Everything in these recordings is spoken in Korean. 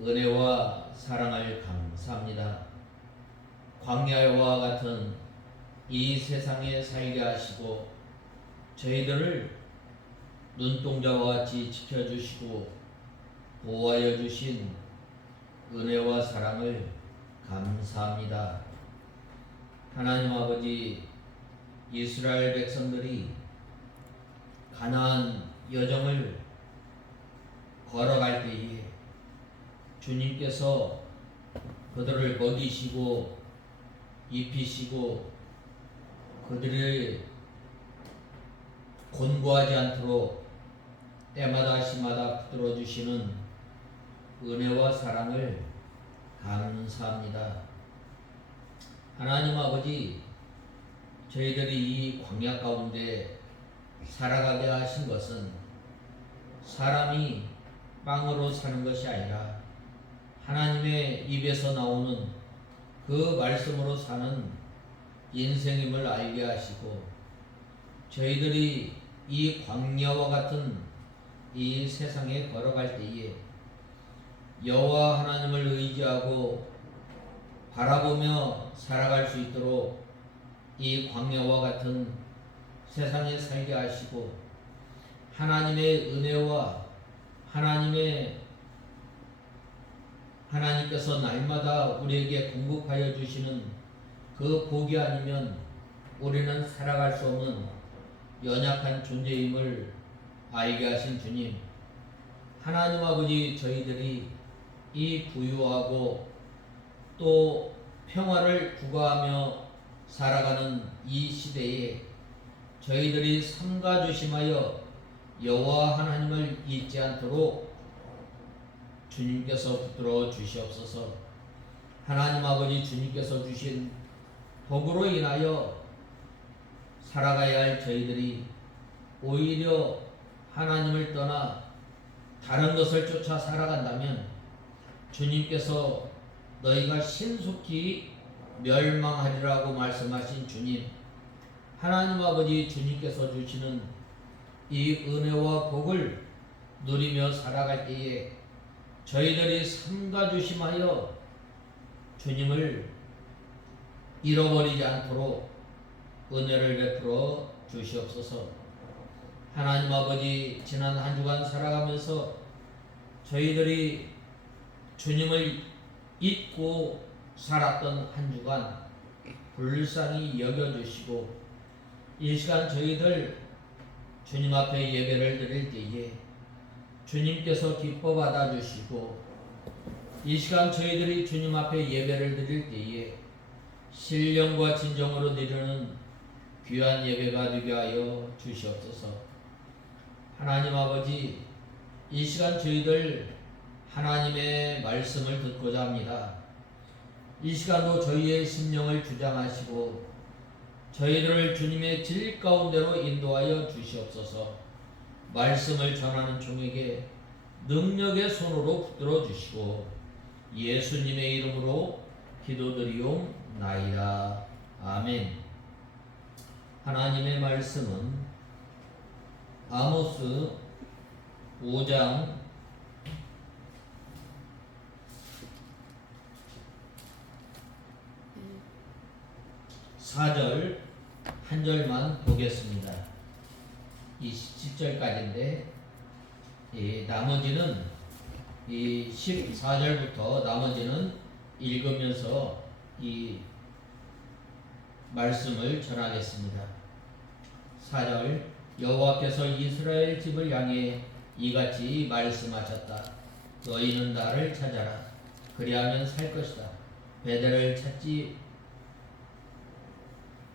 은혜와 사랑을 감사합니다. 광야와 같은 이 세상에 살게 하시고 저희들을 눈동자와 같이 지켜주시고 보호하여 주신 은혜와 사랑을 감사합니다. 하나님 아버지, 이스라엘 백성들이 가나안 여정을 걸어갈 때에 주님께서 그들을 먹이시고 입히시고 그들을 곤고하지 않도록 때마다 시마다 붙들어 주시는 은혜와 사랑을 감사합니다. 하나님 아버지, 저희들이 이 광야 가운데 살아가게 하신 것은 사람이 빵으로 사는 것이 아니라 하나님의 입에서 나오는 그 말씀으로 사는 인생임을 알게 하시고 저희들이 이 광야와 같은 이 세상에 걸어갈 때에 여호와 하나님을 의지하고 바라보며 살아갈 수 있도록 이 광야와 같은 세상에 살게 하시고 하나님의 은혜와 하나님께서 날마다 우리에게 공급하여 주시는 그 복이 아니면 우리는 살아갈 수 없는 연약한 존재임을 알게 하신 주님, 하나님 아버지, 저희들이 이 부유하고 또 평화를 구가하며 살아가는 이 시대에 저희들이 삼가 조심하여 여호와 하나님을 잊지 않도록 주님께서 붙들어 주시옵소서. 하나님 아버지, 주님께서 주신 복으로 인하여 살아가야 할 저희들이 오히려 하나님을 떠나 다른 것을 쫓아 살아간다면 주님께서 너희가 신속히 멸망하리라고 말씀하신 주님, 하나님 아버지, 주님께서 주시는 이 은혜와 복을 누리며 살아갈 때에 저희들이 삼가 조심하여 주님을 잃어버리지 않도록 은혜를 베풀어 주시옵소서. 하나님 아버지, 지난 한 주간 살아가면서 저희들이 주님을 잊고 살았던 한 주간 불쌍히 여겨주시고 이 시간 저희들 주님 앞에 예배를 드릴 때에 주님께서 기뻐 받아주시고 이 시간 저희들이 주님 앞에 예배를 드릴 때에 신령과 진정으로 드리는 귀한 예배가 되게 하여 주시옵소서. 하나님 아버지, 이 시간 저희들 하나님의 말씀을 듣고자 합니다. 이 시간도 저희의 심령을 주장하시고 저희들을 주님의 질 가운데로 인도하여 주시옵소서. 말씀을 전하는 종에게 능력의 손으로 붙들어 주시고 예수님의 이름으로 기도드리옵나이다. 아멘. 하나님의 말씀은 아모스 5장 4절 한 절만 보겠습니다. 이 10절까지인데 나머지는 이 14절부터 나머지는 읽으면서 이 말씀을 전하겠습니다. 4절, 여호와께서 이스라엘 집을 향해 이같이 말씀하셨다. 너희는 나를 찾아라. 그리하면 살 것이다. 베델을 찾지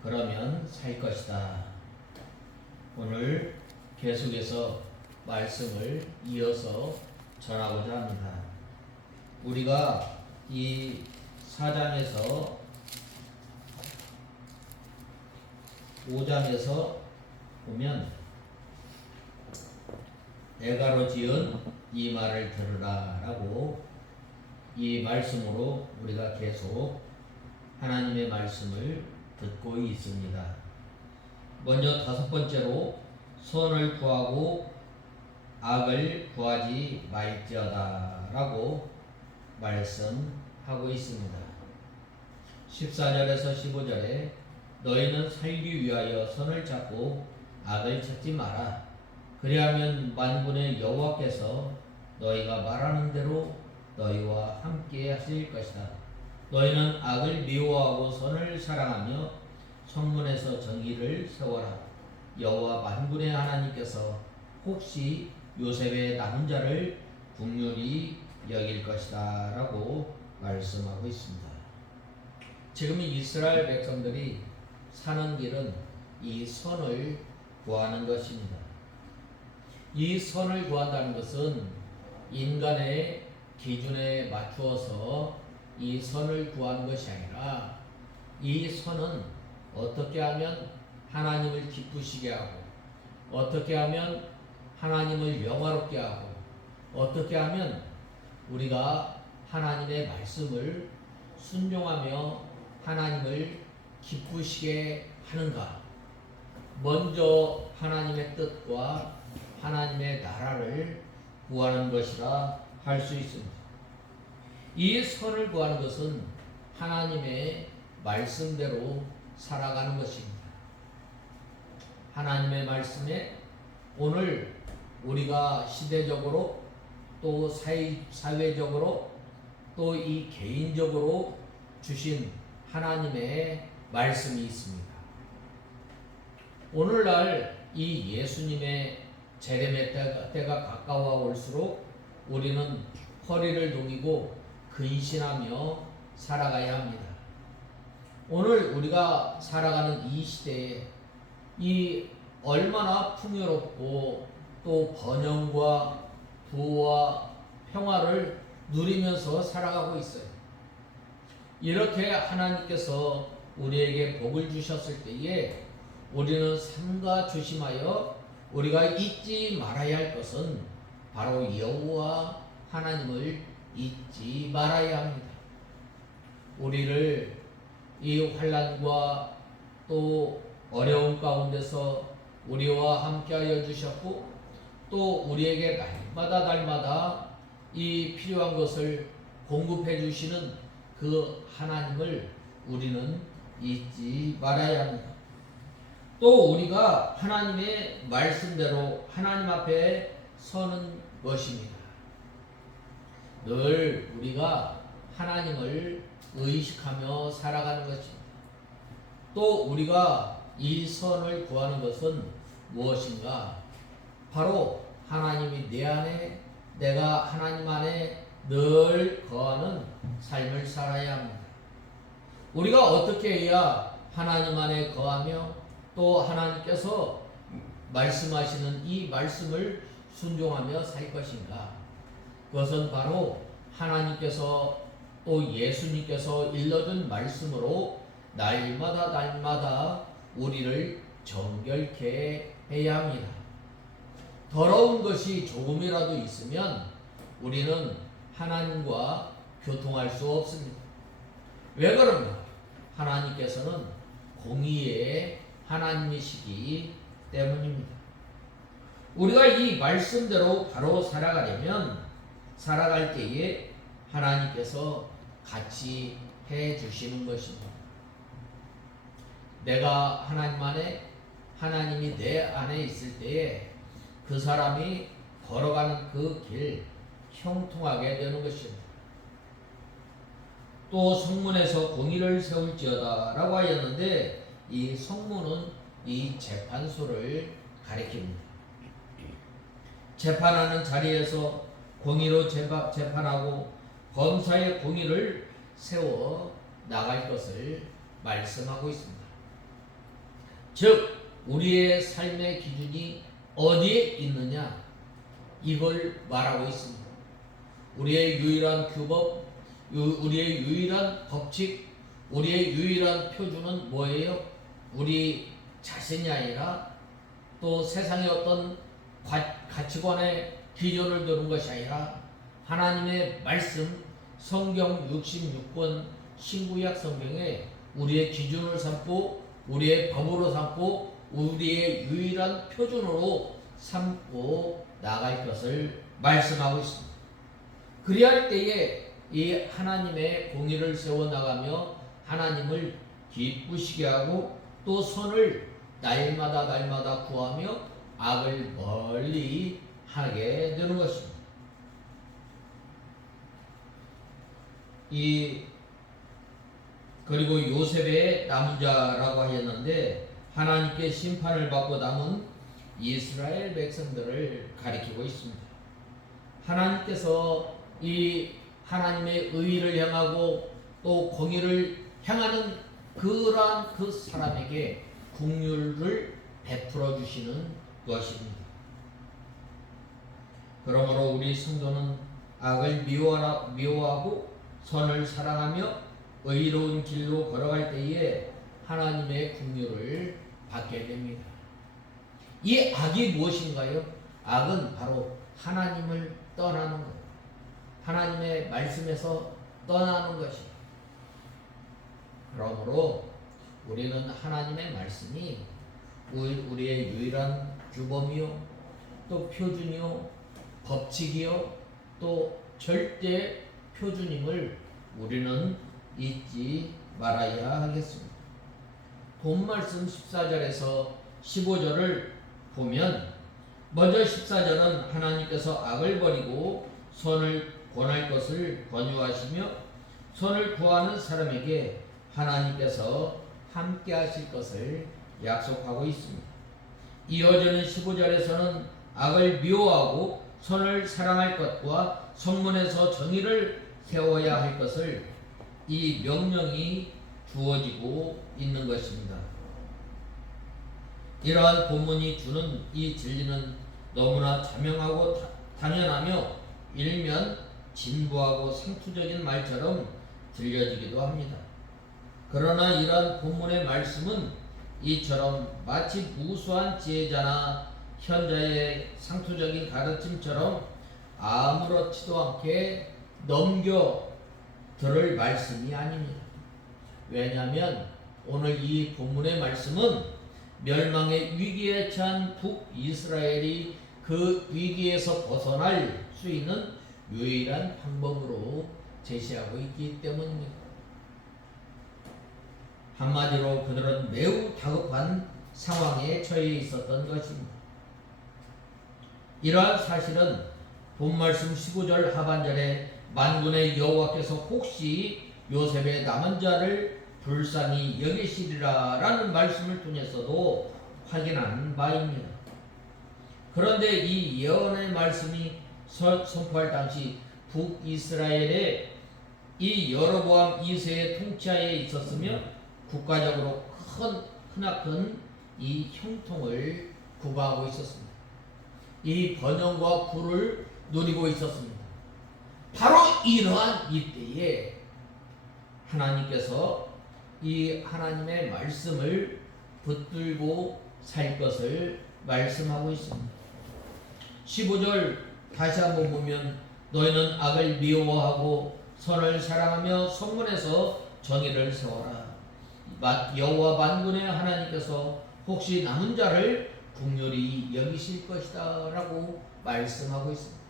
그러면 살 것이다. 오늘 계속해서 말씀을 이어서 전하고자 합니다. 우리가 이 4장에서 5장에서 보면 애가로 지은 이 말을 들으라 라고 이 말씀으로 우리가 계속 하나님의 말씀을 듣고 있습니다. 먼저 다섯 번째로 선을 구하고 악을 구하지 말지어다 라고 말씀하고 있습니다. 14절에서 15절에 너희는 살기 위하여 선을 찾고 악을 찾지 마라. 그리하면 만군의 여호와께서 너희가 말하는 대로 너희와 함께 하실 것이다. 너희는 악을 미워하고 선을 사랑하며 성문에서 정의를 세워라. 여호와 만군의 하나님께서 혹시 요셉의 남은 자를 긍휼히 여길 것이다 라고 말씀하고 있습니다. 지금 이스라엘 백성들이 사는 길은 이 선을 구하는 것입니다. 이 선을 구한다는 것은 인간의 기준에 맞추어서 이 선을 구하는 것이 아니라 이 선은 어떻게 하면 하나님을 기쁘시게 하고 어떻게 하면 하나님을 영화롭게 하고 어떻게 하면 우리가 하나님의 말씀을 순종하며 하나님을 기쁘시게 하는가. 먼저 하나님의 뜻과 하나님의 나라를 구하는 것이라 할 수 있습니다. 이 선을 구하는 것은 하나님의 말씀대로 살아가는 것입니다. 하나님의 말씀에 오늘 우리가 시대적으로 또 사회적으로 또 이 개인적으로 주신 하나님의 말씀이 있습니다. 오늘날 이 예수님의 재림의 때가 가까워 올수록 우리는 허리를 동이고 근신하며 살아가야 합니다. 오늘 우리가 살아가는 이 시대에 이 얼마나 풍요롭고 또 번영과 부와 평화를 누리면서 살아가고 있어요. 이렇게 하나님께서 우리에게 복을 주셨을 때에 우리는 삼가 조심하여 우리가 잊지 말아야 할 것은 바로 여호와 하나님을 잊지 말아야 합니다. 우리를 이 환난과 또 어려움 가운데서 우리와 함께하여 주셨고 또 우리에게 날마다 이 필요한 것을 공급해 주시는 그 하나님을 우리는 잊지 말아야 합니다. 또 우리가 하나님의 말씀대로 하나님 앞에 서는 것입니다. 늘 우리가 하나님을 의식하며 살아가는 것입니다. 또 우리가 이 선을 구하는 것은 무엇인가? 바로 하나님이 내 안에 내가 하나님 안에 늘 거하는 삶을 살아야 합니다. 우리가 어떻게 해야 하나님 안에 거하며 또 하나님께서 말씀하시는 이 말씀을 순종하며 살 것인가? 그것은 바로 하나님께서 또 예수님께서 일러준 말씀으로 날마다 우리를 정결케 해야 합니다. 더러운 것이 조금이라도 있으면 우리는 하나님과 교통할 수 없습니다. 왜 그런가? 하나님께서는 공의의 하나님이시기 때문입니다. 우리가 이 말씀대로 바로 살아갈 때에 하나님께서 같이 해 주시는 것입니다. 내가 하나님 안에 하나님이 내 안에 있을 때에 그 사람이 걸어가는 그 길 형통하게 되는 것입니다. 또 성문에서 공의를 세울지어다 라고 하였는데 이 성문은 이 재판소를 가리킵니다. 재판하는 자리에서 공의로 재판하고 검사의 공의를 세워 나갈 것을 말씀하고 있습니다. 즉 우리의 삶의 기준이 어디에 있느냐 이걸 말하고 있습니다. 우리의 유일한 규범, 우리의 유일한 법칙, 우리의 유일한 표준은 뭐예요? 우리 자신이 아니라 또 세상의 어떤 가치관의 기준을 두는 것이 아니라 하나님의 말씀 성경 66권 신구약 성경에 우리의 기준을 삼고 우리의 법으로 삼고 우리의 유일한 표준으로 삼고 나갈 것을 말씀하고 있습니다. 그리할 때에 이 하나님의 공의를 세워나가며 하나님을 기쁘시게 하고 또 선을 날마다 구하며 악을 멀리 하게 되는 것입니다. 그리고 요셉의 남은 자라고 하였는데 하나님께 심판을 받고 남은 이스라엘 백성들을 가리키고 있습니다. 하나님께서 이 하나님의 의를 향하고 또 공의를 향하는 그러한 그 사람에게 긍휼을 베풀어 주시는 것입니다. 그러므로 우리 성도는 악을 미워하고 선을 사랑하며 의로운 길로 걸어갈 때에 하나님의 긍휼을 받게 됩니다. 이 악이 무엇인가요? 악은 바로 하나님을 떠나는 것, 하나님의 말씀에서 떠나는 것입니다. 그러므로 우리는 하나님의 말씀이 우리의 유일한 규범이요, 또 표준이요, 법칙이요, 또 절대 표준임을 우리는 잊지 말아야 하겠습니다. 본말씀 14절에서 15절을 보면 먼저 14절은 하나님께서 악을 버리고 선을 권할 것을 권유하시며 선을 구하는 사람에게 하나님께서 함께 하실 것을 약속하고 있습니다. 이어지는 15절에서는 악을 미워하고 선을 사랑할 것과 성문에서 정의를 세워야 할 것을 이 명령이 주어지고 있는 것입니다. 이러한 본문이 주는 이 진리는 너무나 자명하고 당연하며 일면 진부하고 상투적인 말처럼 들려지기도 합니다. 그러나 이러한 본문의 말씀은 이처럼 마치 무수한 지혜자나 현자의 상투적인 가르침처럼 아무렇지도 않게 넘겨 들을 말씀이 아닙니다. 왜냐하면 오늘 이 본문의 말씀은 멸망의 위기에 처한 북이스라엘이 그 위기에서 벗어날 수 있는 유일한 방법으로 제시하고 있기 때문입니다. 한마디로 그들은 매우 다급한 상황에 처해 있었던 것입니다. 이러한 사실은 본말씀 15절 하반절에 만군의 여호와께서 혹시 요셉의 남은 자를 불쌍히 여기시리라 라는 말씀을 통해서도 확인하는 바입니다. 그런데 이 예언의 말씀이 선포할 당시 북이스라엘의 이 여로보암 2세의 통치하에 있었으며 국가적으로 크나큰 이 형통을 구가하고 있었습니다. 이 번영과 부를 누리고 있었습니다. 바로 이러한 이때에 하나님께서 이 하나님의 말씀을 붙들고 살 것을 말씀하고 있습니다. 15절 다시 한번 보면 너희는 악을 미워하고 선을 사랑하며 성문에서 정의를 세워라. 여호와 만군의 하나님께서 혹시 남은 자를 긍휼히 여기실 것이다 라고 말씀하고 있습니다.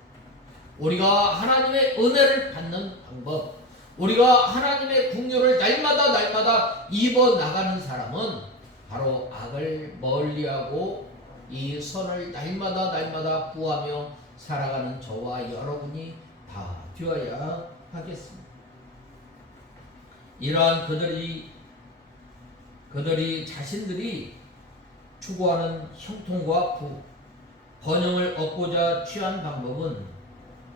우리가 하나님의 은혜를 받는 방법, 우리가 하나님의 긍휼을 날마다 입어 나가는 사람은 바로 악을 멀리하고 이 선을 날마다 구하며 살아가는 저와 여러분이 다 되어야 하겠습니다. 이러한 그들이 자신들이 추구하는 형통과 번영을 얻고자 취한 방법은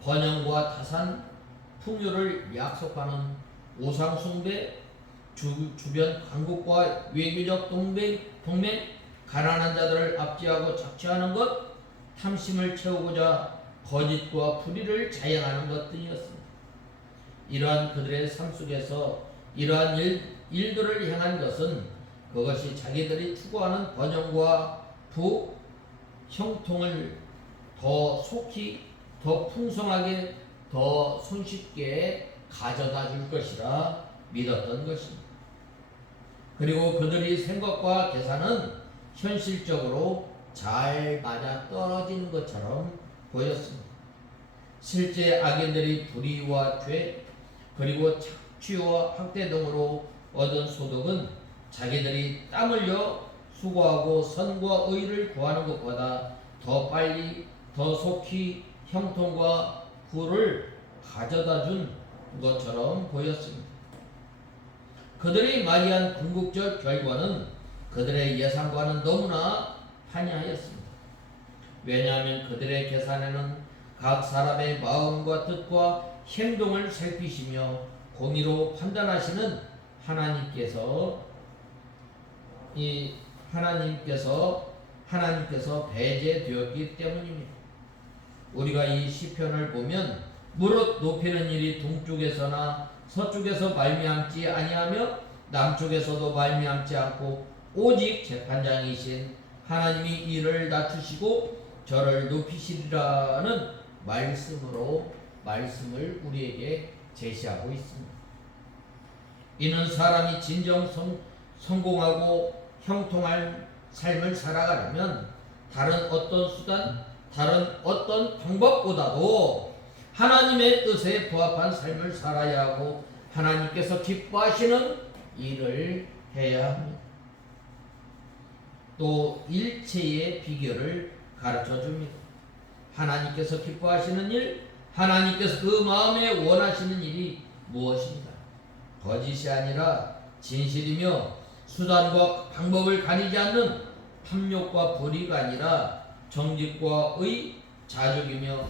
번영과 타산, 풍요를 약속하는 우상숭배, 주변 강국과 외교적 동맹, 가난한 자들을 압제하고 착취하는 것, 탐심을 채우고자 거짓과 불의를 자행하는 것 등이었습니다. 이러한 그들의 삶 속에서 이러한 일들을 행한 것은 그것이 자기들이 추구하는 번영과 형통을 더 속히, 더 풍성하게, 더 손쉽게 가져다 줄 것이라 믿었던 것입니다. 그리고 그들의 생각과 계산은 현실적으로 잘 맞아 떨어지는 것처럼 보였습니다. 실제 악인들의 불의와 죄, 그리고 착취와 학대 등으로 얻은 소득은 자기들이 땀 흘려 수고하고 선과 의를 구하는 것보다 더 빨리 더 속히 형통과 구를 가져다 준 것처럼 보였습니다. 그들이 맞이한 궁극적 결과는 그들의 예상과는 너무나 판이하였습니다. 왜냐하면 그들의 계산에는 각 사람의 마음과 뜻과 행동을 살피시며 공의로 판단하시는 하나님께서 배제되었기 때문입니다. 우리가 이 시편을 보면 무릇 높이는 일이 동쪽에서나 서쪽에서 말미암지 아니하며 남쪽에서도 말미암지 않고 오직 재판장이신 하나님이 이를 낮추시고 저를 높이시리라는 말씀을 우리에게 제시하고 있습니다. 이는 사람이 진정 성공하고 형통할 삶을 살아가려면 다른 어떤 수단, 다른 어떤 방법보다도 하나님의 뜻에 부합한 삶을 살아야 하고 하나님께서 기뻐하시는 일을 해야 합니다. 또 일체의 비결을 가르쳐 줍니다. 하나님께서 기뻐하시는 일, 하나님께서 그 마음에 원하시는 일이 무엇입니다. 거짓이 아니라 진실이며 수단과 방법을 가리지 않는 탐욕과 불의가 아니라 정직과 의, 자족이며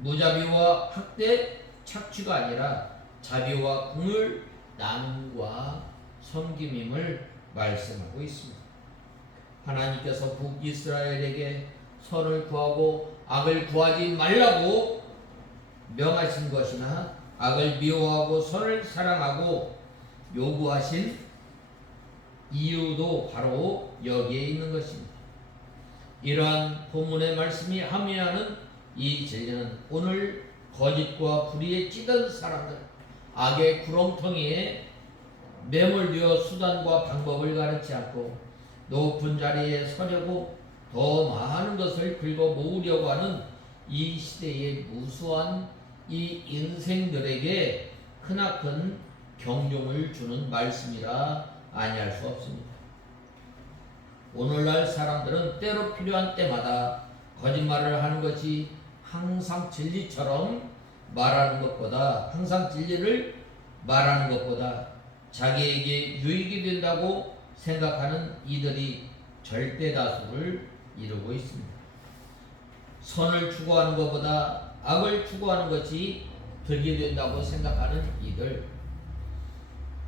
무자비와 학대, 착취가 아니라 자비와 궁을 나눔과 섬김임을 말씀하고 있습니다. 하나님께서 북이스라엘에게 선을 구하고 악을 구하지 말라고 명하신 것이나 악을 미워하고 선을 사랑하고 요구하신 이유도 바로 여기에 있는 것입니다. 이러한 본문의 말씀이 함의하는 이 진리는 오늘 거짓과 불의에 찌든 사람들, 악의 구렁텅이에 매몰되어 수단과 방법을 가르치 않고 높은 자리에 서려고 더 많은 것을 긁어 모으려고 하는 이 시대의 무수한 이 인생들에게 크나큰 경종을 주는 말씀이라 아니할 수 없습니다. 오늘날 사람들은 때로 필요한 때마다 거짓말을 하는 것이 항상 진리처럼 말하는 것보다, 항상 진리를 말하는 것보다 자기에게 유익이 된다고 생각하는 이들이 절대 다수를 이루고 있습니다. 선을 추구하는 것보다 악을 추구하는 것이 득이 된다고 생각하는 이들,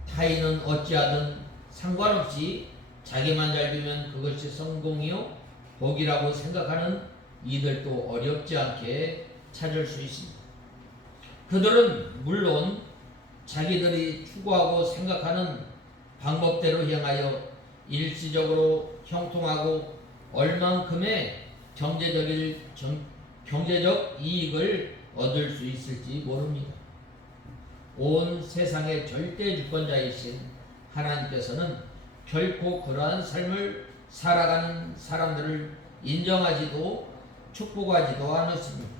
타인은 어찌하든 상관없이 자기만 잘 되면 그것이 성공이요 복이라고 생각하는 이들도 어렵지 않게 찾을 수 있습니다. 그들은 물론 자기들이 추구하고 생각하는 방법대로 행하여 일시적으로 형통하고 얼만큼의 경제적 이익을 얻을 수 있을지 모릅니다. 온 세상의 절대 주권자이신 하나님께서는 결코 그러한 삶을 살아가는 사람들을 인정하지도 축복하지도 않으십니다.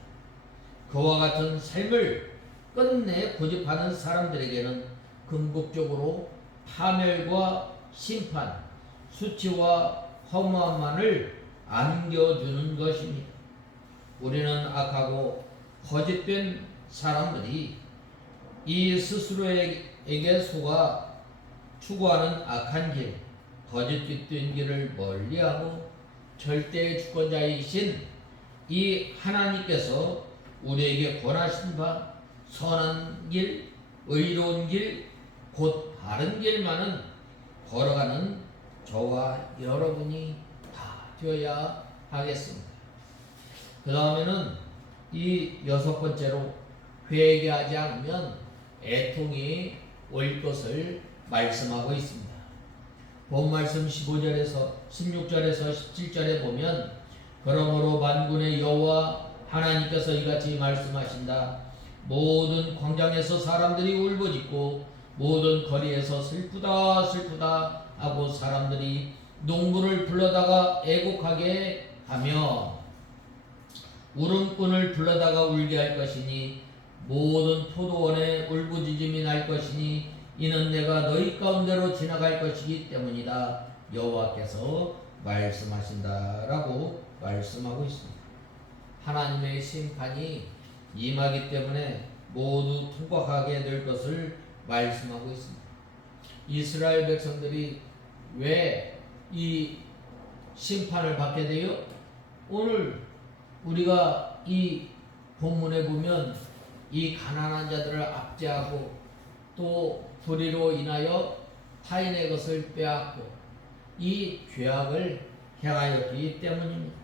그와 같은 삶을 끝내 고집하는 사람들에게는 궁극적으로 파멸과 심판, 수치와 허무함만을 안겨주는 것입니다. 우리는 악하고 거짓된 사람들이 이 스스로에게 속아 추구하는 악한 길, 거짓된 길을 멀리하고 절대 주권자이신 이 하나님께서 우리에게 권하신 바 선한 길, 의로운 길, 곧 바른 길만은 걸어가는 저와 여러분이 다 되어야 하겠습니다. 그 다음에는 이 6번째로 회개하지 않으면 애통이 올 것을 말씀하고 있습니다. 본 말씀 15절에서 16절에서 17절에 보면 그러므로 만군의 여호와 하나님께서 이같이 말씀하신다. 모든 광장에서 사람들이 울부짖고 모든 거리에서 슬프다 슬프다 하고 사람들이 농부를 불러다가 애곡하게 하며 울음꾼을 불러다가 울게 할 것이니 모든 포도원에 울부짖음이 행할 것이니 이는 내가 너희 가운데로 지나갈 것이기 때문이다. 여호와께서 말씀하신다라고 말씀하고 있습니다. 하나님의 심판이 임하기 때문에 모두 통곡하게 될 것을 말씀하고 있습니다. 이스라엘 백성들이 왜 이 심판을 받게 돼요? 오늘 우리가 이 본문에 보면 이 가난한 자들을 압제하고 또 불의로 인하여 타인의 것을 빼앗고 이 죄악을 행하였기 때문입니다.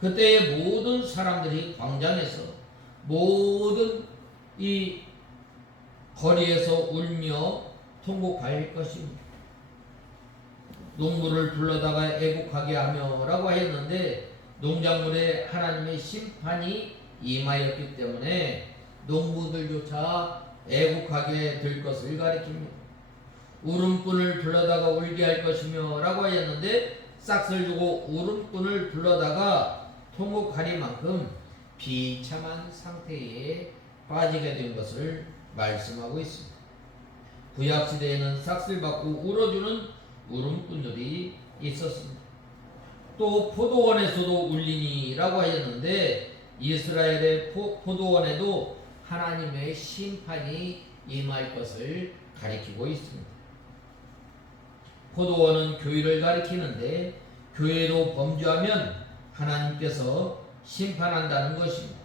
그때의 모든 사람들이 광장에서 모든 이 거리에서 울며 통곡할 것입니다. 농부를 불러다가 애국하게 하며 라고 했는데 농작물에 하나님의 심판이 임하였기 때문에 농부들조차 애국하게 될 것을 가리킵니다. 울음꾼을 불러다가 울게 할 것이며 라고 하였는데 싹을 두고 울음꾼을 불러다가 통곡하리만큼 비참한 상태에 빠지게 된 것을 말씀하고 있습니다. 구약시대에는 싹을 받고 울어주는 울음꾼들이 있었습니다. 또 포도원에서도 울리니라고 하였는데 이스라엘의 포도원에도 하나님의 심판이 임할 것을 가리키고 있습니다. 포도원은 교회를 가리키는데 교회도 범죄하면 하나님께서 심판한다는 것입니다.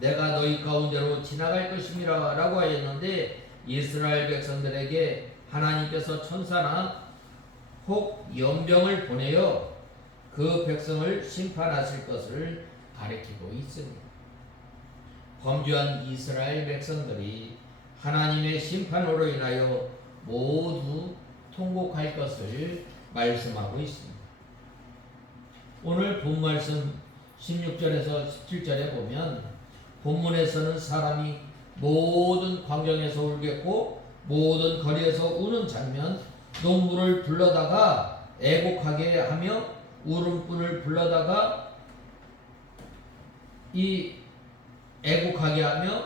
내가 너희 가운데로 지나갈 것임이라 라고 하였는데 이스라엘 백성들에게 하나님께서 천사나 혹 연병을 보내어 그 백성을 심판하실 것을 가리키고 있습니다. 범죄한 이스라엘 백성들이 하나님의 심판으로 인하여 모두 통곡할 것을 말씀하고 있습니다. 오늘 본 말씀 16절에서 17절에 보면 본문에서는 사람이 모든 광장에서 울겠고 모든 거리에서 우는 장면, 농부를 불러다가 애곡하게 하며 울음꾼을 불러다가 이 애곡하게 하며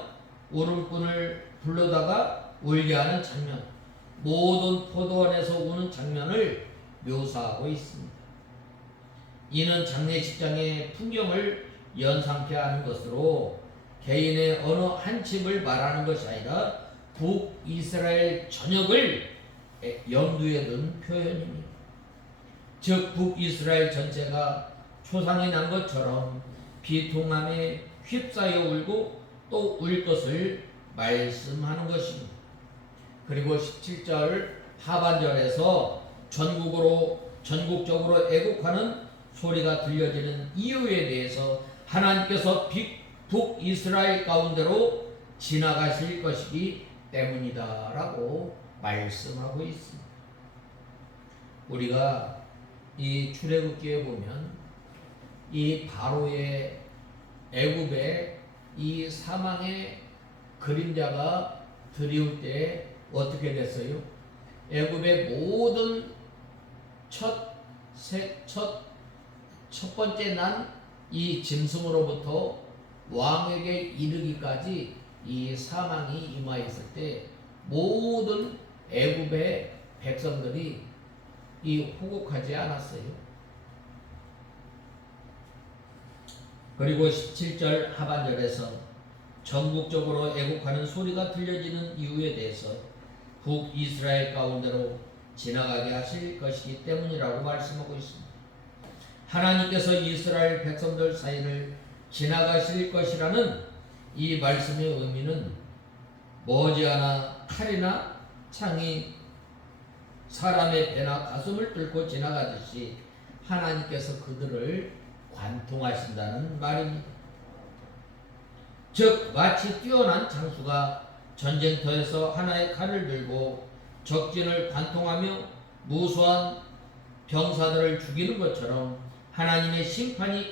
울음꾼을 불러다가 울게 하는 장면, 모든 포도원에서 우는 장면을 묘사하고 있습니다. 이는 장례식장의 풍경을 연상케 하는 것으로 개인의 어느 한 집을 말하는 것이 아니라 북이스라엘 전역을 염두에 둔 표현입니다. 즉 북이스라엘 전체가 초상이 난 것처럼 비통함에 휩싸여 울고 또 울 것을 말씀하는 것입니다. 그리고 17절 하반절에서 전국적으로 애곡하는 소리가 들려지는 이유에 대해서 하나님께서 북이스라엘 가운데로 지나가실 것이기 때문이다 라고 말씀하고 있습니다. 우리가 이 출애굽기에 보면 이 바로의 애굽의 이 사망의 그림자가 드리울 때 어떻게 됐어요? 애굽의 모든 첫 번째 난 이 짐승으로부터 왕에게 이르기까지 이 사망이 임하였을 때 모든 애굽의 백성들이 이 호곡하지 않았어요. 그리고 17절 하반절에서 전국적으로 애곡하는 소리가 들려지는 이유에 대해서 북이스라엘 가운데로 지나가게 하실 것이기 때문이라고 말씀하고 있습니다. 하나님께서 이스라엘 백성들 사이를 지나가실 것이라는 이 말씀의 의미는 머지않아 칼이나 창이 사람의 배나 가슴을 뚫고 지나가듯이 하나님께서 그들을 관통하신다는 말입니다. 즉 마치 뛰어난 장수가 전쟁터에서 하나의 칼을 들고 적진을 관통하며 무수한 병사들을 죽이는 것처럼 하나님의 심판의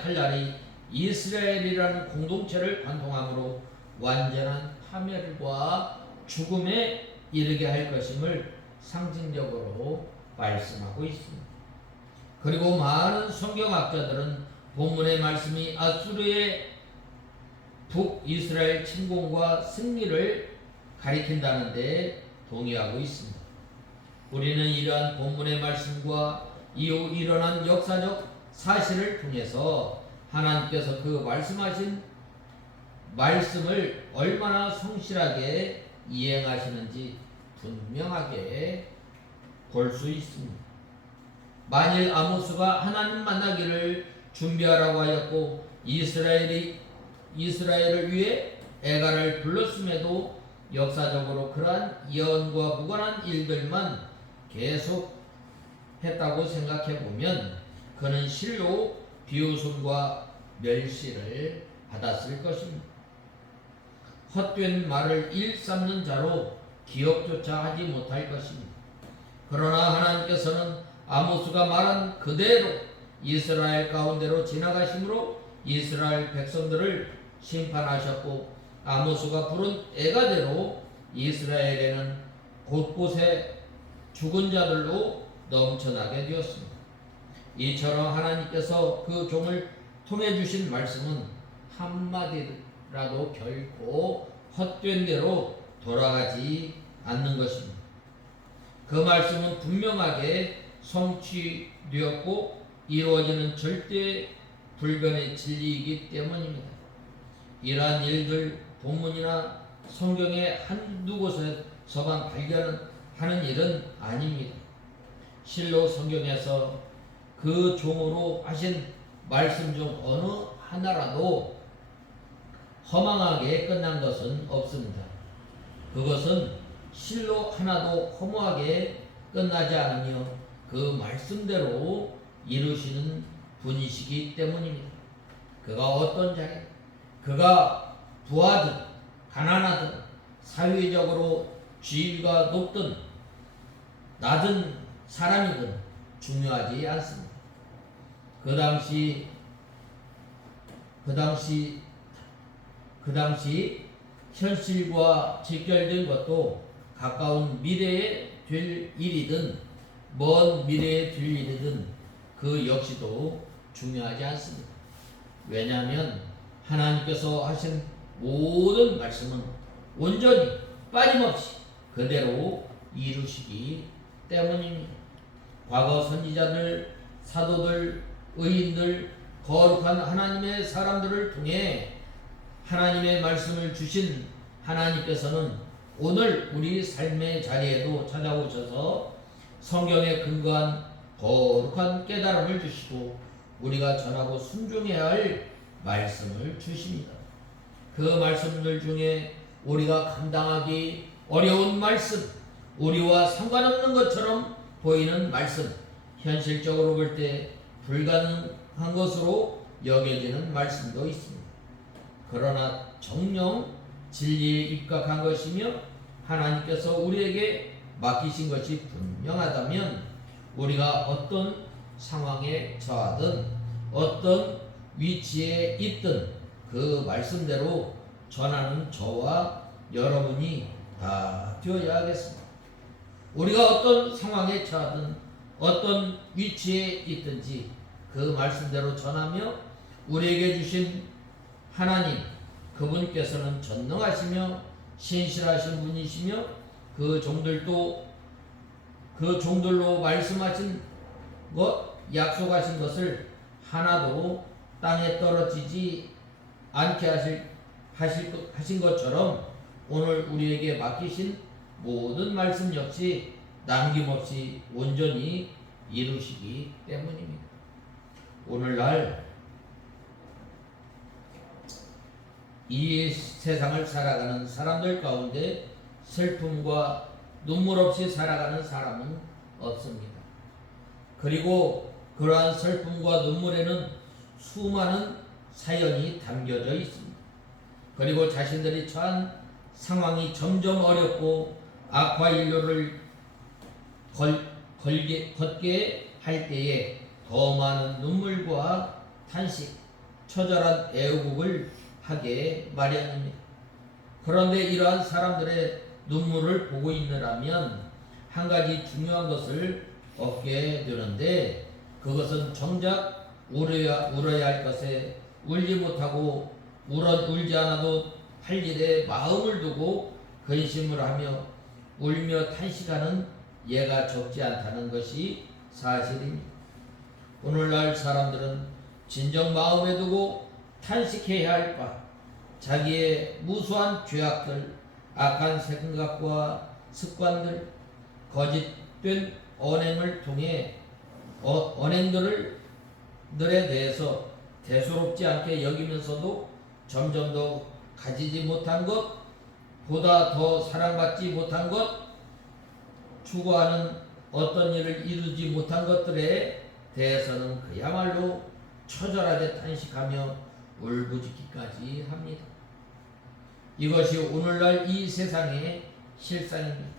칼날이 이스라엘이라는 공동체를 관통함으로 완전한 파멸과 죽음에 이르게 할 것임을 상징적으로 말씀하고 있습니다. 그리고 많은 성경학자들은 본문의 말씀이 아수르의 북이스라엘 침공과 승리를 가리킨다는 데 동의하고 있습니다. 우리는 이러한 본문의 말씀과 이후 일어난 역사적 사실을 통해서 하나님께서 그 말씀하신 말씀을 얼마나 성실하게 이행하시는지 분명하게 볼 수 있습니다. 만일 아모스가 하나님 만나기를 준비하라고 하였고 이스라엘을 위해 애가를 불렀음에도 역사적으로 그러한 예언과 무관한 일들만 계속 했다고 생각해 보면 그는 실로 비웃음과 멸시를 받았을 것입니다. 헛된 말을 일삼는 자로 기억조차 하지 못할 것입니다. 그러나 하나님께서는 아모스가 말한 그대로 이스라엘 가운데로 지나가심으로 이스라엘 백성들을 심판하셨고 아모스가 부른 애가대로 이스라엘에는 곳곳에 죽은 자들로 넘쳐나게 되었습니다. 이처럼 하나님께서 그 종을 통해 주신 말씀은 한마디라도 결코 헛된 대로 돌아가지 않는 것입니다. 그 말씀은 분명하게 성취되었고 이루어지는 절대 불변의 진리이기 때문입니다. 이러한 일들 본문이나 성경의 한두 곳에서만 발견하는 일은 아닙니다. 실로 성경에서 그 종으로 하신 말씀 중 어느 하나라도 허망하게 끝난 것은 없습니다. 그것은 실로 하나도 허무하게 끝나지 않으며 그 말씀대로 이루시는 분이시기 때문입니다. 그가 어떤 자리, 그가 부하든 가난하든 사회적으로 지위가 높든 낮은 사람이든 중요하지 않습니다. 그 당시 현실과 직결된 것도 가까운 미래에 될 일이든 먼 미래에 될 일이든 그 역시도 중요하지 않습니다. 왜냐하면 하나님께서 하신 모든 말씀은 온전히 빠짐없이 그대로 이루시기 때문입니다. 과거 선지자들, 사도들, 의인들, 거룩한 하나님의 사람들을 통해 하나님의 말씀을 주신 하나님께서는 오늘 우리 삶의 자리에도 찾아오셔서 성경에 근거한 거룩한 깨달음을 주시고 우리가 전하고 순종해야 할 말씀을 주십니다. 그 말씀들 중에 우리가 감당하기 어려운 말씀, 우리와 상관없는 것처럼 보이는 말씀, 현실적으로 볼 때 불가능한 것으로 여겨지는 말씀도 있습니다. 그러나 정녕 진리에 입각한 것이며 하나님께서 우리에게 맡기신 것이 분명하다면 우리가 어떤 상황에 처하든 어떤 위치에 있든 그 말씀대로 전하는 저와 여러분이 다 되어야 하겠습니다. 우리가 어떤 상황에 처하든 어떤 위치에 있든지 그 말씀대로 전하며 우리에게 주신 하나님 그분께서는 전능하시며 신실하신 분이시며 그 종들로 말씀하신 것 약속하신 것을 하나도 땅에 떨어지지 않게 하신 것처럼 오늘 우리에게 맡기신 모든 말씀 역시 남김없이 온전히 이루시기 때문입니다. 오늘날 이 세상을 살아가는 사람들 가운데 슬픔과 눈물 없이 살아가는 사람은 없습니다. 그리고 그러한 슬픔과 눈물에는 수많은 사연이 담겨져 있습니다. 그리고 자신들이 처한 상황이 점점 어렵고 악화인류를 걷게 할 때에 더 많은 눈물과 탄식, 처절한 애국을 하게 마련입니다. 그런데 이러한 사람들의 눈물을 보고 있느라면 한 가지 중요한 것을 얻게 되는데 그것은 정작 울어야 할 것에 울지 못하고 울지 않아도 할 일에 마음을 두고 근심을 하며 울며 탄식하는 예가 적지 않다는 것이 사실입니다. 오늘날 사람들은 진정 마음에 두고 탄식해야 할 바, 자기의 무수한 죄악들, 악한 생각과 습관들, 거짓된 언행을 통해 언행들에 대해서 대수롭지 않게 여기면서도 점점 더 가지지 못한 것, 보다 더 사랑받지 못한 것, 추구하는 어떤 일을 이루지 못한 것들에 대해서는 그야말로 처절하게 탄식하며 울부짖기까지 합니다. 이것이 오늘날 이 세상의 실상입니다.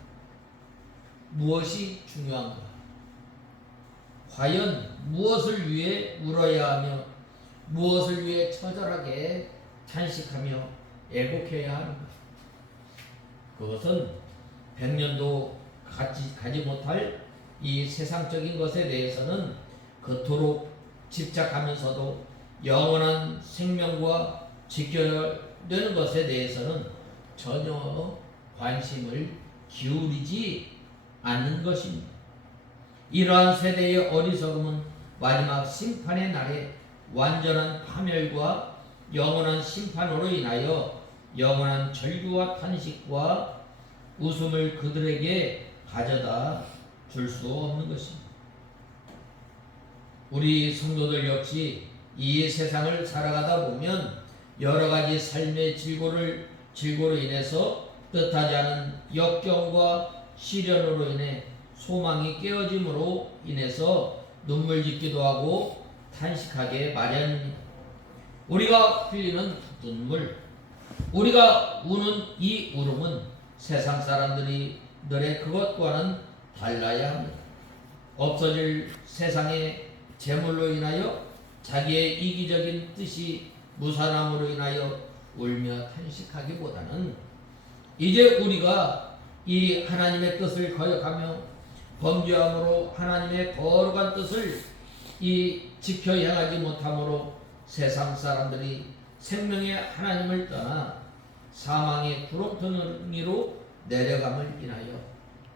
무엇이 중요한가? 과연 무엇을 위해 울어야 하며 무엇을 위해 처절하게 탄식하며 애곡해야 하는가? 그것은 100년도 가지 못할 이 세상적인 것에 대해서는 그토록 집착하면서도 영원한 생명과 지켜야 되는 것에 대해서는 전혀 관심을 기울이지 않는 것입니다. 이러한 세대의 어리석음은 마지막 심판의 날에 완전한 파멸과 영원한 심판으로 인하여 영원한 절규와 탄식과 웃음을 그들에게 가져다 줄 수 없는 것입니다. 우리 성도들 역시 이 세상을 살아가다 보면 여러 가지 삶의 질고로 인해서 뜻하지 않은 역경과 시련으로 인해 소망이 깨어짐으로 인해서 눈물 짓기도 하고 탄식하게 마련입니다. 우리가 흘리는 눈물, 우리가 우는 이 울음은 세상 사람들의 그것과는 달라야 합니다. 없어질 세상의 재물로 인하여 자기의 이기적인 뜻이 무산함으로 인하여 울며 탄식하기보다는 이제 우리가 이 하나님의 뜻을 거역하며 범죄함으로 하나님의 거룩한 뜻을 지켜 행하지 못함으로 세상 사람들이 생명의 하나님을 떠나 사망의 구렁텅이로 내려감을 인하여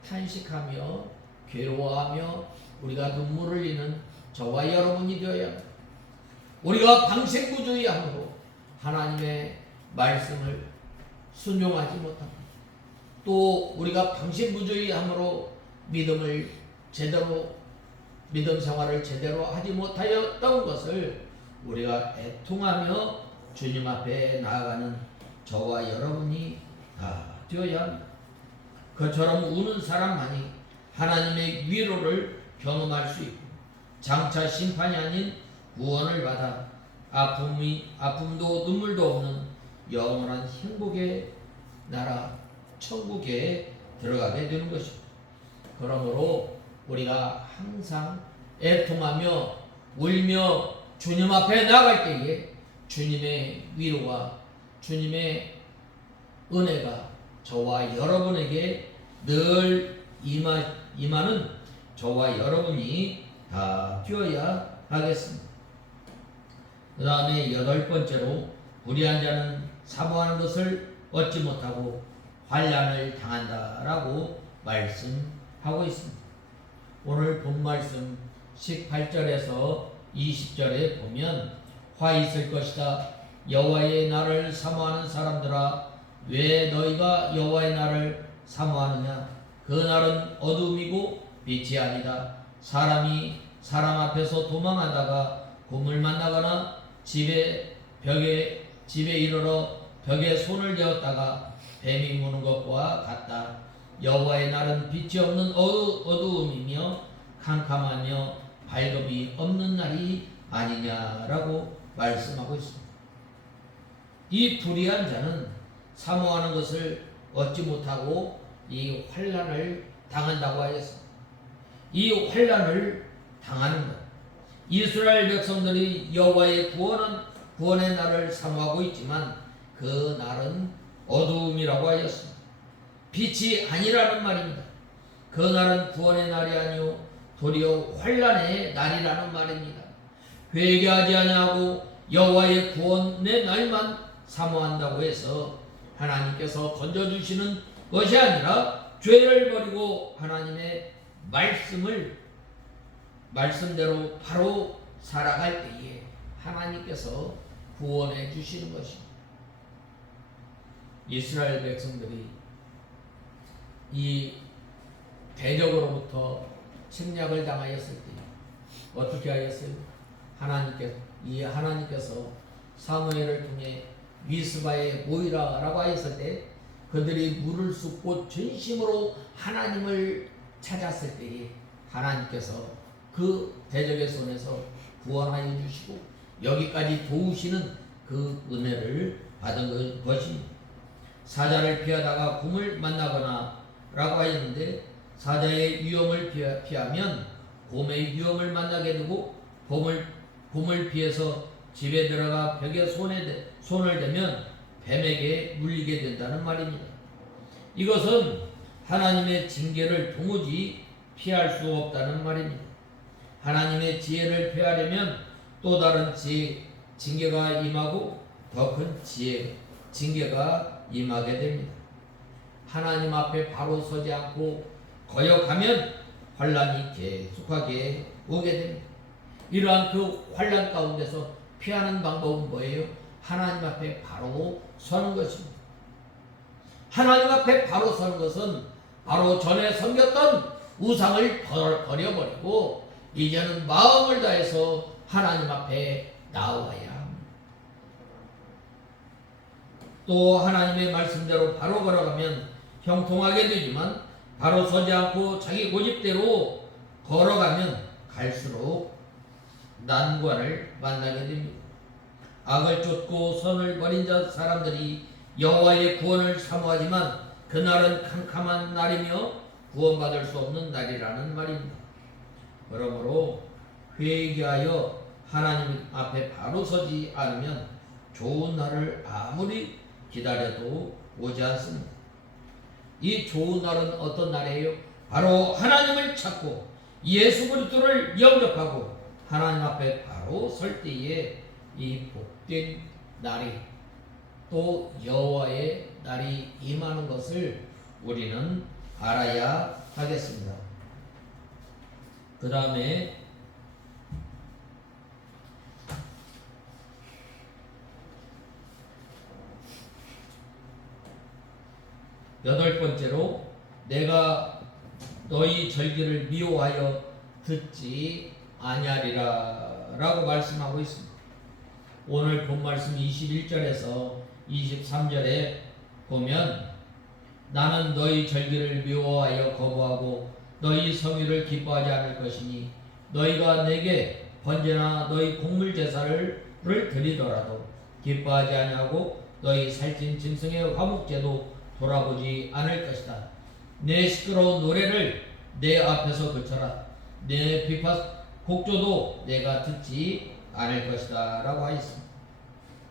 탄식하며 괴로워하며 우리가 눈물을 흘리는 저와 여러분이 되어야 합니다. 우리가 방생무주의함으로 하나님의 말씀을 순종하지 못합니다. 또 우리가 방생무주의함으로 믿음 생활을 제대로 하지 못하였던 것을 우리가 애통하며 주님 앞에 나아가는 저와 여러분이 다 되어야 합니다. 그처럼 우는 사람만이 하나님의 위로를 경험할 수 있고 장차 심판이 아닌 구원을 받아 아픔도 눈물도 없는 영원한 행복의 나라 천국에 들어가게 되는 것입니다. 그러므로 우리가 항상 애통하며 울며 주님 앞에 나갈 때에 주님의 위로와 주님의 은혜가 저와 여러분에게 늘 임하는 저와 여러분이 다 되어야 하겠습니다. 그 다음에 8번째로 불의한 자는 사모하는 것을 얻지 못하고 환난을 당한다라고 말씀하고 있습니다. 오늘 본 말씀 18절에서 20절에 보면 화 있을 것이다. 여호와의 날을 사모하는 사람들아, 왜 너희가 여호와의 날을 사모하느냐? 그 날은 어둠이고 빛이 아니다. 사람이 사람 앞에서 도망하다가 곰을 만나거나 집에 이르러 벽에 손을 대었다가 뱀이 무는 것과 같다. 여호와의 날은 빛이 없는 어두움이며 캄캄하며 밝음이 없는 날이 아니냐라고 말씀하고 있습니다. 이 불의한 자는 사모하는 것을 얻지 못하고 이 환난을 당한다고 하였습니다. 이 환난을 당하는 것, 이스라엘 백성들이 여호와의 구원의 날을 사모하고 있지만 그 날은 어두움이라고 하였습니다. 빛이 아니라는 말입니다. 그 날은 구원의 날이 아니요 도리어 환난의 날이라는 말입니다. 회개하지 아니하고 여호와의 구원의 날만 사모한다고 해서 하나님께서 건져주시는 것이 아니라 죄를 버리고 하나님의 말씀대로 바로 살아갈 때에 하나님께서 구원해 주시는 것입니다. 이스라엘 백성들이 이 대적으로부터 침략을 당하였을 때 어떻게 하였어요? 하나님께서 사무엘을 통해 미스바에 모이라라고 하였을 때 그들이 물을 쏟고 전심으로 하나님을 찾았을 때에 하나님께서 그 대적의 손에서 구원하여 주시고 여기까지 도우시는 그 은혜를 받은 것입니다. 사자를 피하다가 곰을 만나거나 라고 하였는데 사자의 위험을 피하면 곰의 위험을 만나게 되고 곰을 피해서 집에 들어가 벽에 손을 대면 뱀에게 물리게 된다는 말입니다. 이것은 하나님의 징계를 도무지 피할 수 없다는 말입니다. 하나님의 지혜를 피하려면 또 다른 징계가 임하고 더 큰 징계가 임하게 됩니다. 하나님 앞에 바로 서지 않고 거역하면 환난이 계속하게 오게 됩니다. 이러한 그 환난 가운데서 피하는 방법은 뭐예요? 하나님 앞에 바로 서는 것입니다. 하나님 앞에 바로 서는 것은 바로 전에 섬겼던 우상을 버려버리고 이제는 마음을 다해서 하나님 앞에 나와야 합니다. 또 하나님의 말씀대로 바로 걸어가면 형통하게 되지만 바로 서지 않고 자기 고집대로 걸어가면 갈수록 난관을 만나게 됩니다. 악을 쫓고 선을 버린 사람들이 여호와의 구원을 사모하지만 그날은 캄캄한 날이며 구원받을 수 없는 날이라는 말입니다. 그러므로 회개하여 하나님 앞에 바로 서지 않으면 좋은 날을 아무리 기다려도 오지 않습니다. 이 좋은 날은 어떤 날이에요? 바로 하나님을 찾고 예수 그리스도를 영접하고 하나님 앞에 바로 설 때에 이 복된 날이 또 여호와의 날이 임하는 것을 우리는 알아야 하겠습니다. 그 다음에 여덟 번째로 내가 너희 절기를 미워하여 듣지 아니하리라 라고 말씀하고 있습니다. 오늘 본 말씀 21절에서 23절에 보면 나는 너희 절기를 미워하여 거부하고 너희 성의를 기뻐하지 않을 것이니 너희가 내게 번제나 너희 곡물 제사를 드리더라도 기뻐하지 아니하고 너희 살찐 짐승의 화목제도 돌아보지 않을 것이다. 내 시끄러운 노래를 내 앞에서 그쳐라. 내 비파 곡조도 내가 듣지 않을 것이다 라고 하였습니다.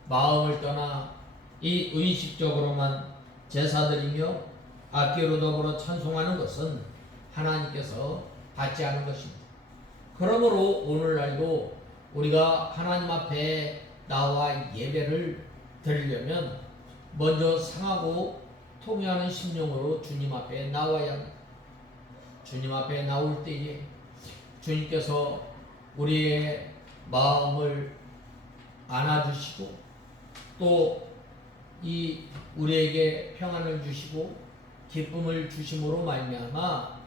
마음을 떠나 이 의식적으로만 제사드리며 악기로 더불어 찬송하는 것은 하나님께서 받지 않은 것입니다. 그러므로 오늘날도 우리가 하나님 앞에 나와 예배를 드리려면 먼저 상하고 통회하는 심령으로 주님 앞에 나와야 합니다. 주님 앞에 나올 때에 주님께서 우리의 마음을 안아주시고 또 이 우리에게 평안을 주시고 기쁨을 주심으로 말미암아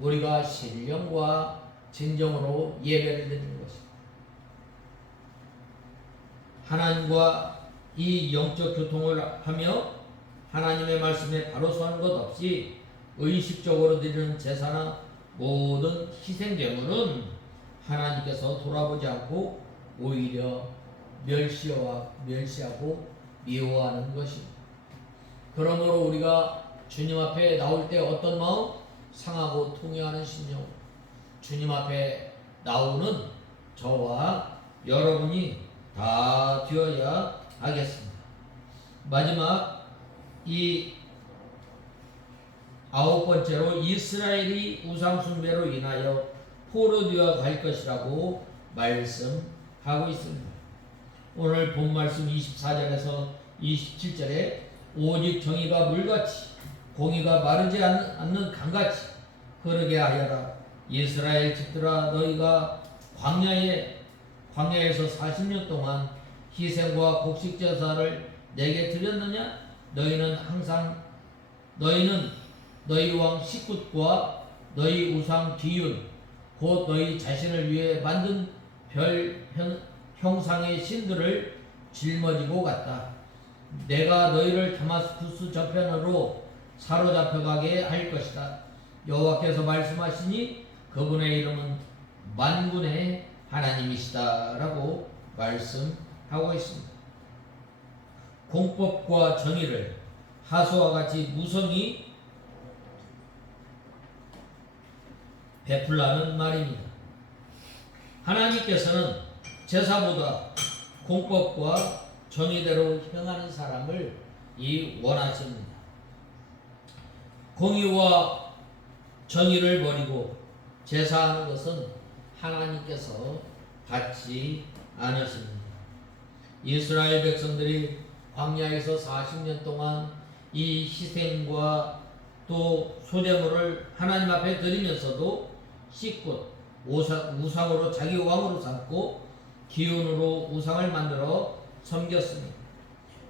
우리가 신령과 진정으로 예배를 드리는 것입니다. 하나님과 이 영적 교통을 하며 하나님의 말씀에 바로 서는 것 없이 의식적으로 드리는 제사나 모든 희생제물은 하나님께서 돌아보지 않고 오히려 멸시하고 미워하는 것입니다. 그러므로 우리가 주님 앞에 나올 때 어떤 마음? 상하고 통회하는 심령. 주님 앞에 나오는 저와 여러분이 다 되어야 하겠습니다. 마지막 이 아홉 번째로 이스라엘이 우상 숭배로 인하여 포로되어 갈 것이라고 말씀하고 있습니다. 오늘 본 말씀 24절에서 27절에 오직 정의가 물같이 공의가 마르지 않는 강같이 흐르게 하여라. 이스라엘 집들아, 너희가 광야에서 40년 동안 희생과 곡식 제사를 내게 드렸느냐? 너희는 너희 왕 시굿과 너희 우상 기욤 곧 너희 자신을 위해 만든 별 형상의 신들을 짊어지고 갔다. 내가 너희를 다마스쿠스 저편으로 사로잡혀가게 할 것이다. 여호와께서 말씀하시니 그분의 이름은 만군의 하나님이시다라고 말씀하고 있습니다. 공법과 정의를 하수와 같이 무성히 베풀라는 말입니다. 하나님께서는 제사보다 공법과 정의대로 행하는 사람을 원하십니다. 공의와 정의를 버리고 제사하는 것은 하나님께서 받지 않으십니다. 이스라엘 백성들이 광야에서 40년 동안 이 희생과 또 소제물을 하나님 앞에 드리면서도 씻고 우상으로 자기 왕으로 삼고 기운으로 우상을 만들어 섬겼습니다.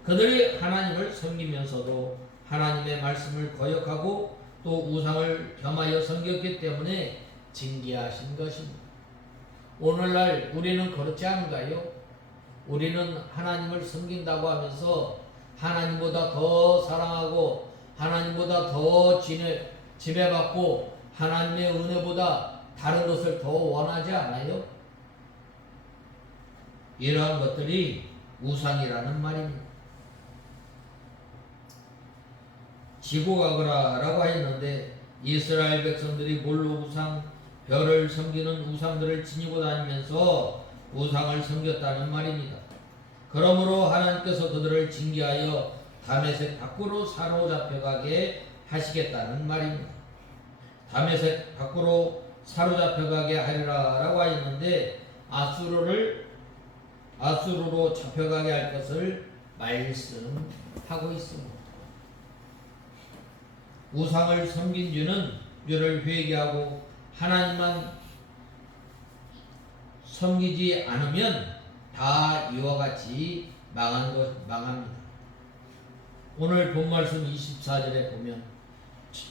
그들이 하나님을 섬기면서도 하나님의 말씀을 거역하고 또 우상을 겸하여 섬겼기 때문에 징계하신 것입니다. 오늘날 우리는 그렇지 않은가요? 우리는 하나님을 섬긴다고 하면서 하나님보다 더 사랑하고 하나님보다 더 지배받고 하나님의 은혜보다 다른 것을 더 원하지 않아요? 이러한 것들이 우상이라는 말입니다. 지고 가거라 라고 하였는데 이스라엘 백성들이 몰로 별을 섬기는 우상들을 지니고 다니면서 우상을 섬겼다는 말입니다. 그러므로 하나님께서 그들을 징계하여 다메섹 밖으로 사로잡혀가게 하시겠다는 말입니다. 다메섹 밖으로 사로잡혀가게 하리라 라고 하였는데 아수르로 잡혀가게 할 것을 말씀하고 있습니다. 우상을 섬긴 죄를 회개하고 하나님만 섬기지 않으면 다 이와 같이 망합니다. 오늘 본 말씀 24절에 보면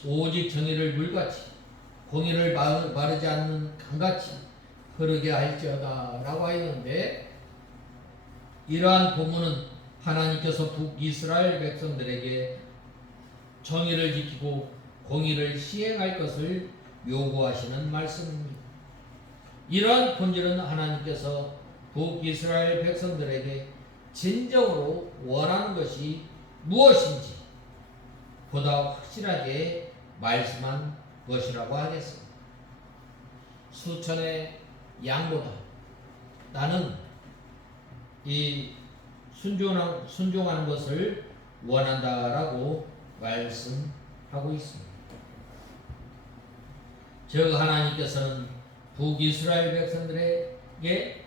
오직 정의를 물같이 공의를 마르지 않는 강같이 흐르게 할지어다 라고 하였는데 이러한 본문은 하나님께서 북이스라엘 백성들에게 정의를 지키고 공의를 시행할 것을 요구하시는 말씀입니다. 이러한 본질은 하나님께서 북이스라엘 백성들에게 진정으로 원하는 것이 무엇인지 보다 확실하게 말씀한 것이라고 하겠습니다. 수천의 양보다 나는 이 순종하는 것을 원한다라고 말씀하고 있습니다. 즉 하나님께서는 북이스라엘 백성들에게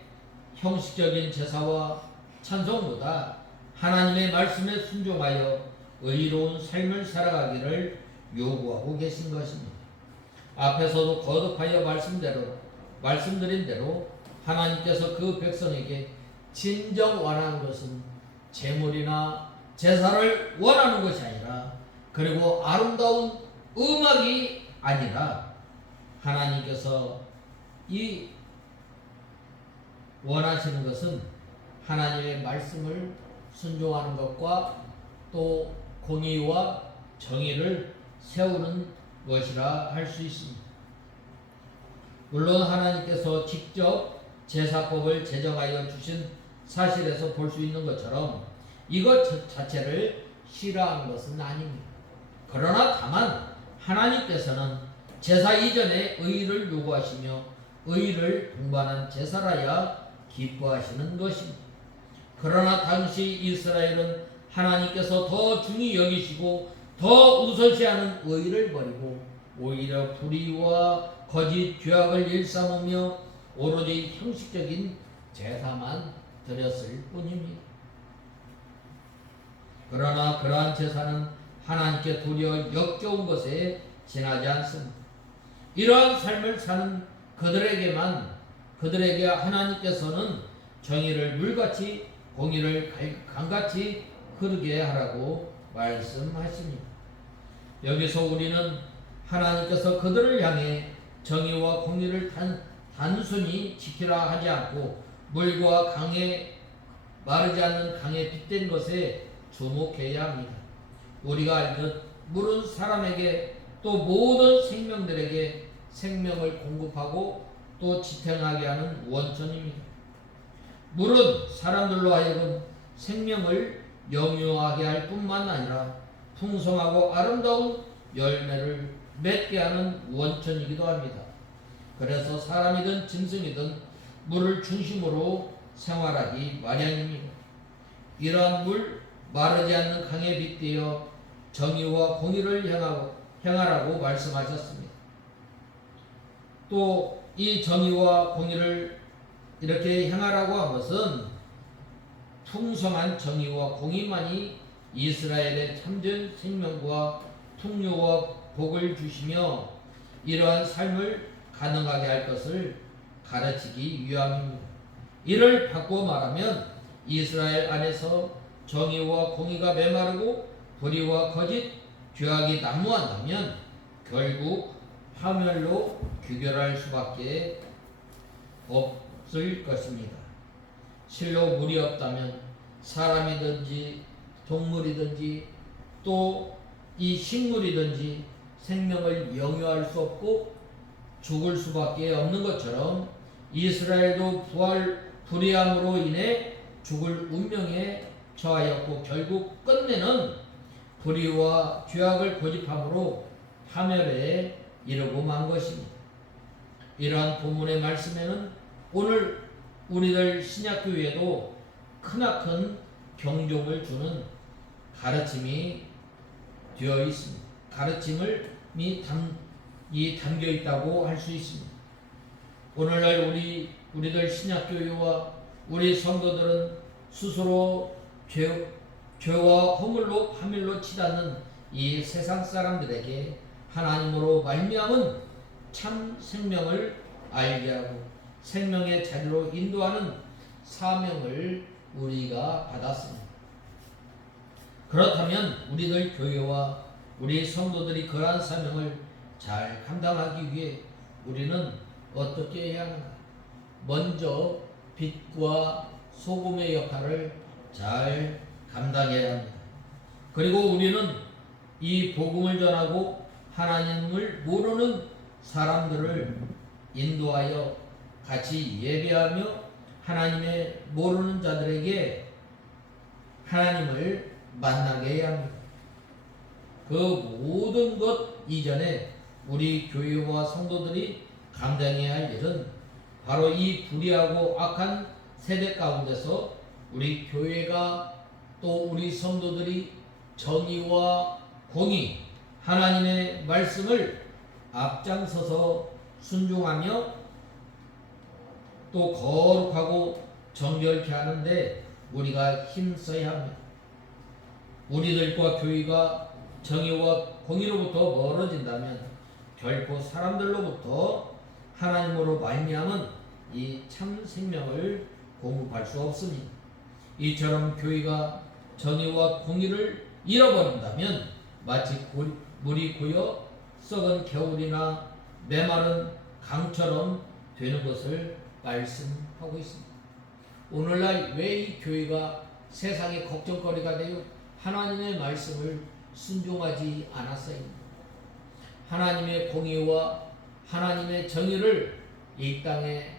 형식적인 제사와 찬송보다 하나님의 말씀에 순종하여 의로운 삶을 살아가기를 요구하고 계신 것입니다. 앞에서도 거듭하여 말씀드린 대로 하나님께서 그 백성에게 진정 원하는 것은 제물이나 제사를 원하는 것이 아니라 그리고 아름다운 음악이 아니라 하나님께서 이 원하시는 것은 하나님의 말씀을 순종하는 것과 또 공의와 정의를 세우는 것이라 할 수 있습니다. 물론 하나님께서 직접 제사법을 제정하여 주신 사실에서 볼 수 있는 것처럼 이것 자체를 싫어하는 것은 아닙니다. 그러나 다만 하나님께서는 제사 이전에 의를 요구하시며 의를 동반한 제사라야 기뻐하시는 것입니다. 그러나 당시 이스라엘은 하나님께서 더 중히 여기시고 더 우선시하는 의를 버리고 오히려 불의와 거짓 죄악을 일삼으며 오로지 형식적인 제사만 드렸을 뿐입니다. 그러나 그러한 제사는 하나님께 도리어 역겨운 것에 지나지 않습니다. 이러한 삶을 사는 그들에게 하나님께서는 정의를 물같이 공의를 강같이 흐르게 하라고 말씀하십니다. 여기서 우리는 하나님께서 그들을 향해 정의와 공의를 단순히 지키라 하지 않고 물과 강에 마르지 않는 강에 빗댄 것에 주목해야 합니다. 우리가 알듯 물은 사람에게 또 모든 생명들에게 생명을 공급하고 또 지탱하게 하는 원천입니다. 물은 사람들로 하여금 생명을 영유하게 할 뿐만 아니라 풍성하고 아름다운 열매를 맺게 하는 원천이기도 합니다. 그래서 사람이든 짐승이든 물을 중심으로 생활하기 마련입니다. 이러한 물 마르지 않는 강에 빗대어 정의와 공의를 행하라고 말씀하셨습니다. 또 이 정의와 공의를 이렇게 행하라고 한 것은 풍성한 정의와 공의만이 이스라엘의 참된 생명과 풍요와 복을 주시며 이러한 삶을 가능하게 할 것을 가르치기 위함입니다. 이를 바꾸어 말하면 이스라엘 안에서 정의와 공의가 메마르고 불의와 거짓, 죄악이 난무한다면 결국 파멸로 귀결할 수밖에 없을 것입니다. 실로 물이 없다면 사람이든지 동물이든지 또 이 식물이든지 생명을 영유할 수 없고 죽을 수밖에 없는 것처럼 이스라엘도 불의함으로 인해 죽을 운명에 처하였고 결국 끝내는 불의와 죄악을 고집함으로 파멸에 이르고 만 것입니다. 이러한 본문의 말씀에는 오늘 우리들 신약교회에도 크나큰 경종을 주는 가르침이 되어 있습니다. 가르침이 담겨 있다고 할 수 있습니다. 오늘날 우리들 신약교회와 우리 성도들은 스스로 죄와 허물로 파멸로 치닫는 이 세상 사람들에게 하나님으로 말미암은 참 생명을 알게 하고 생명의 자리로 인도하는 사명을 우리가 받았습니다. 그렇다면 우리들 교회와 우리 성도들이 그러한 사명을 잘 감당하기 위해 우리는 어떻게 해야 하는가? 먼저 빛과 소금의 역할을 잘 감당해야 합니다. 그리고 우리는 이 복음을 전하고 하나님을 모르는 사람들을 인도하여 같이 예배하며 하나님의 모르는 자들에게 하나님을 만나게 해야 합니다. 그 모든 것 이전에 우리 교회와 성도들이 감당해야 할 일은 바로 이 불의하고 악한 세대 가운데서 우리 교회가 또 우리 성도들이 정의와 공의, 하나님의 말씀을 앞장서서 순종하며 또 거룩하고 정결케 하는데 우리가 힘써야 합니다. 우리들과 교회가 정의와 공의로부터 멀어진다면 결코 사람들로부터 하나님으로 말미암은 이 참 생명을 공급할 수 없습니다. 이처럼 교회가 정의와 공의를 잃어버린다면 마치 물이 고여 썩은 겨울이나 메마른 강처럼 되는 것을 말씀하고 있습니다. 오늘날 왜 이 교회가 세상의 걱정거리가 되어 하나님의 말씀을 순종하지 않았사입니다. 하나님의 공의와 하나님의 정의를 이 땅에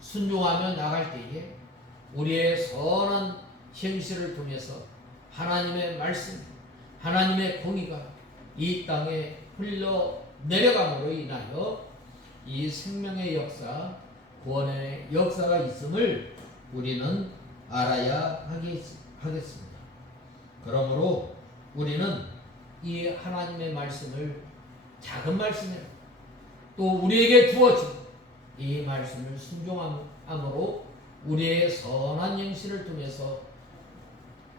순종하며 나갈 때에 우리의 선한 행실을 통해서 하나님의 말씀, 하나님의 공의가 이 땅에 흘러 내려감으로 인하여 이 생명의 역사, 구원의 역사가 있음을 우리는 알아야 하겠습니다. 그러므로 우리는 이 하나님의 말씀을 작은 말씀이라 또 우리에게 주어진 이 말씀을 순종함으로 우리의 선한 행실을 통해서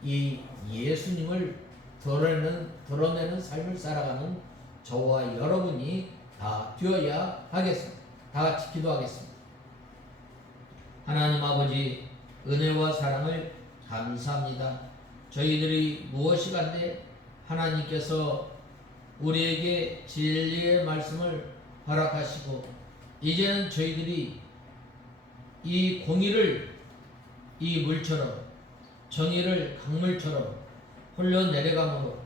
이 예수님을 드러내는 삶을 살아가는 저와 여러분이 다 되어야 하겠습니다. 다 같이 기도하겠습니다. 하나님 아버지, 은혜와 사랑을 감사합니다. 저희들이 무엇이 간데 하나님께서 우리에게 진리의 말씀을 허락하시고, 이제는 저희들이 이 공의를 이 물처럼, 정의를 강물처럼 흘러내려감으로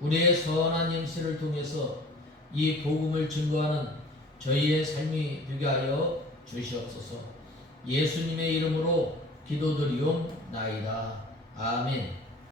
우리의 선한 행실을 통해서 이 복음을 증거하는 저희의 삶이 되게 하여 주시옵소서. 예수님의 이름으로 기도드리옵나이다. 아멘.